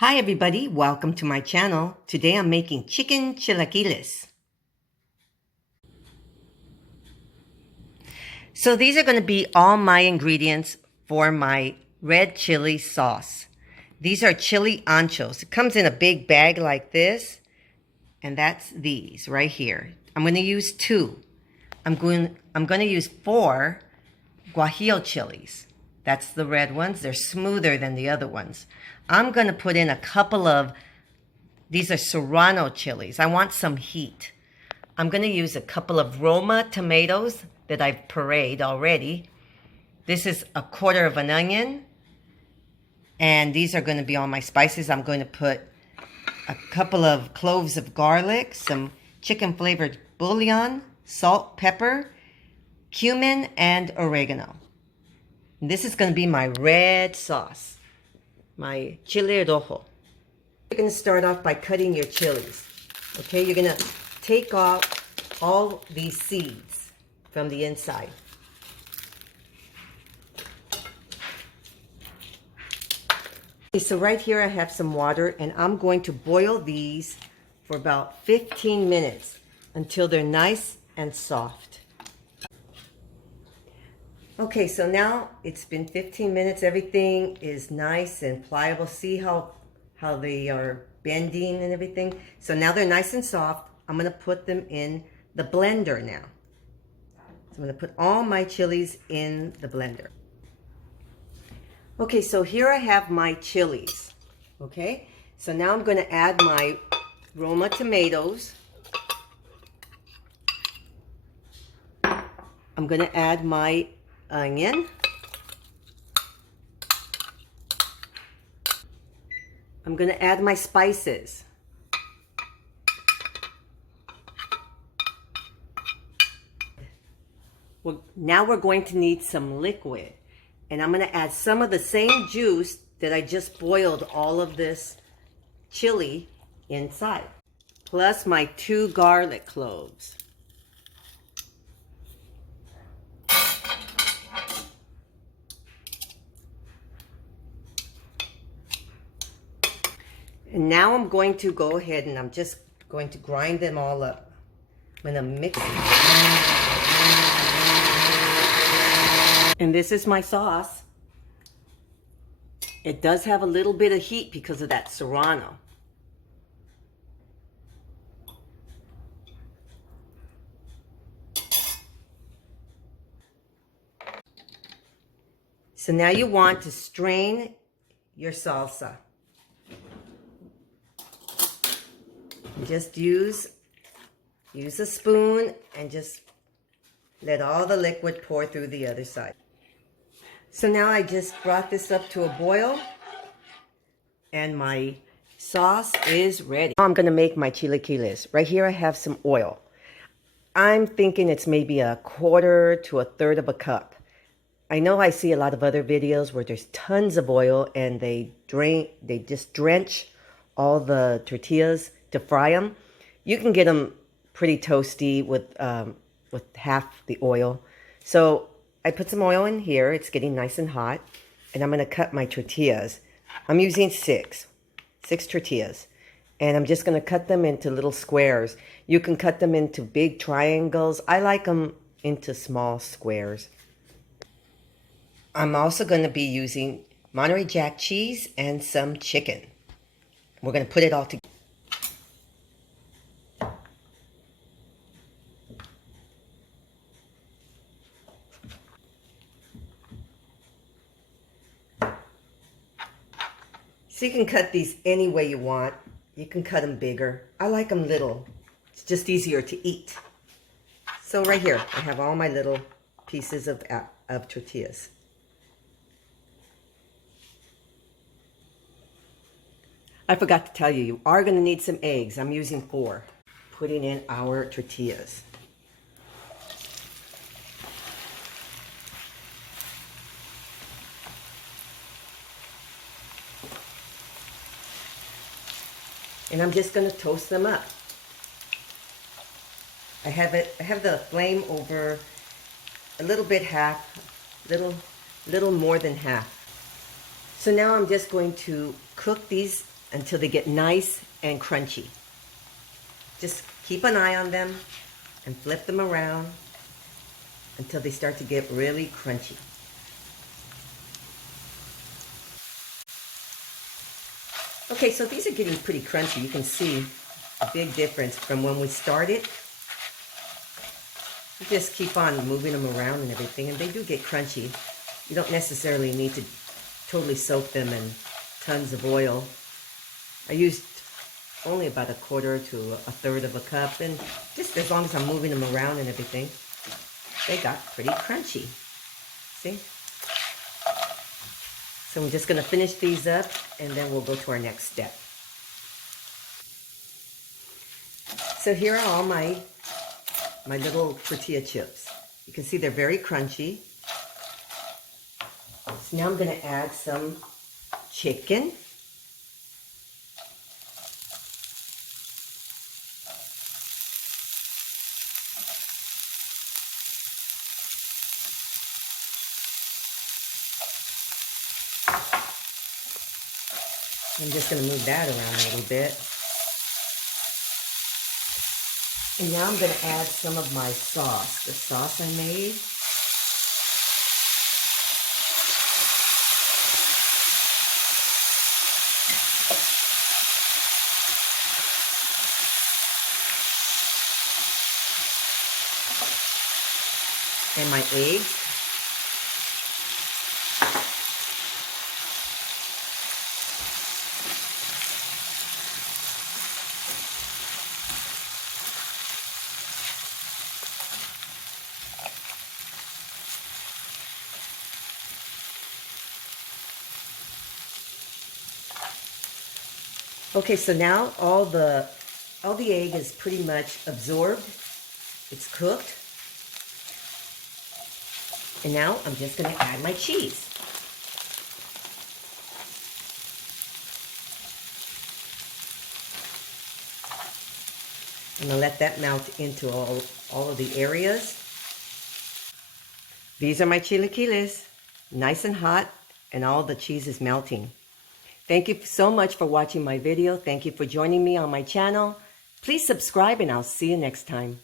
Hi everybody, welcome to my channel. Today I'm making chicken chilaquiles. So these are going to be all my ingredients for my red chili sauce. These are Chile Anchos. It comes in a big bag like this, and that's these right here. I'm going to use 2. I'm going to use 4 Guajillo Chiles. That's the red ones. They're smoother than the other ones. I'm going to put in a couple of, these are Serrano chilies. I want some heat. I'm going to use a couple of Roma tomatoes that I've pureed already. This is a quarter of an onion. And these are going to be all my spices. I'm going to put a couple of cloves of garlic, some chicken flavored bouillon, salt, pepper, cumin, and oregano. And this is going to be my red sauce, my chile rojo. You're going to start off by cutting your chilies. Okay, you're going to take off all these seeds from the inside. Okay, so right here I have some water, and I'm going to boil these for about 15 minutes until they're nice and soft. Okay, so now it's been 15 minutes. Everything is nice and pliable. See how they are bending and everything? So now they're nice and soft. I'm going to put them in the blender now. So I'm going to put all my chilies in the blender. Okay, so here I have my chilies. Okay, so now I'm going to add my Roma tomatoes. I'm going to add my onion. I'm going to add my spices. Well, now we're going to need some liquid. And I'm going to add some of the same juice that I just boiled all of this chili inside. Plus my 2 garlic cloves. And now I'm going to go ahead and I'm just going to grind them all up. I'm going to mix it. And this is my sauce. It does have a little bit of heat because of that Serrano. So now you want to strain your salsa. Just use a spoon and just let all the liquid pour through the other side. So now I just brought this up to a boil and my sauce is ready. Now I'm going to make my chilaquiles. Right here I have some oil. I'm thinking it's maybe a quarter to a third of a cup. I know I see a lot of other videos where there's tons of oil and they just drench all the tortillas to fry them. You can get them pretty toasty with half the oil. So I put some oil in here. It's getting nice and hot. And I'm going to cut my tortillas. I'm using 6 tortillas. And I'm just going to cut them into little squares. You can cut them into big triangles. I like them into small squares. I'm also going to be using Monterey Jack cheese and some chicken. We're going to put it all together. So you can cut these any way you want. You can cut them bigger. I like them little. It's just easier to eat. So right here, I have all my little pieces of tortillas. I forgot to tell you, you are going to need some eggs. I'm using 4. Putting in our tortillas. And I'm just going to toast them up. I have the flame over a little bit little more than half. So now I'm just going to cook these until they get nice and crunchy. Just keep an eye on them and flip them around until they start to get really crunchy. Okay, so these are getting pretty crunchy. You can see a big difference from when we started. You just keep on moving them around and everything, and they do get crunchy. You don't necessarily need to totally soak them in tons of oil. I used only about 1/4 to 1/3 of a cup, and just as long as I'm moving them around and everything, they got pretty crunchy. See? So I'm just going to finish these up, and then we'll go to our next step. So here are all my little tortilla chips. You can see they're very crunchy. So now I'm going to add some chicken. I'm just going to move that around a little bit. And now I'm going to add some of my sauce, the sauce I made. And my eggs. Okay, so now all the egg is pretty much absorbed. It's cooked. And now I'm just going to add my cheese. I'm going to let that melt into all of the areas. These are my chilaquiles, nice and hot, and all the cheese is melting. Thank you so much for watching my video. Thank you for joining me on my channel. Please subscribe, and I'll see you next time.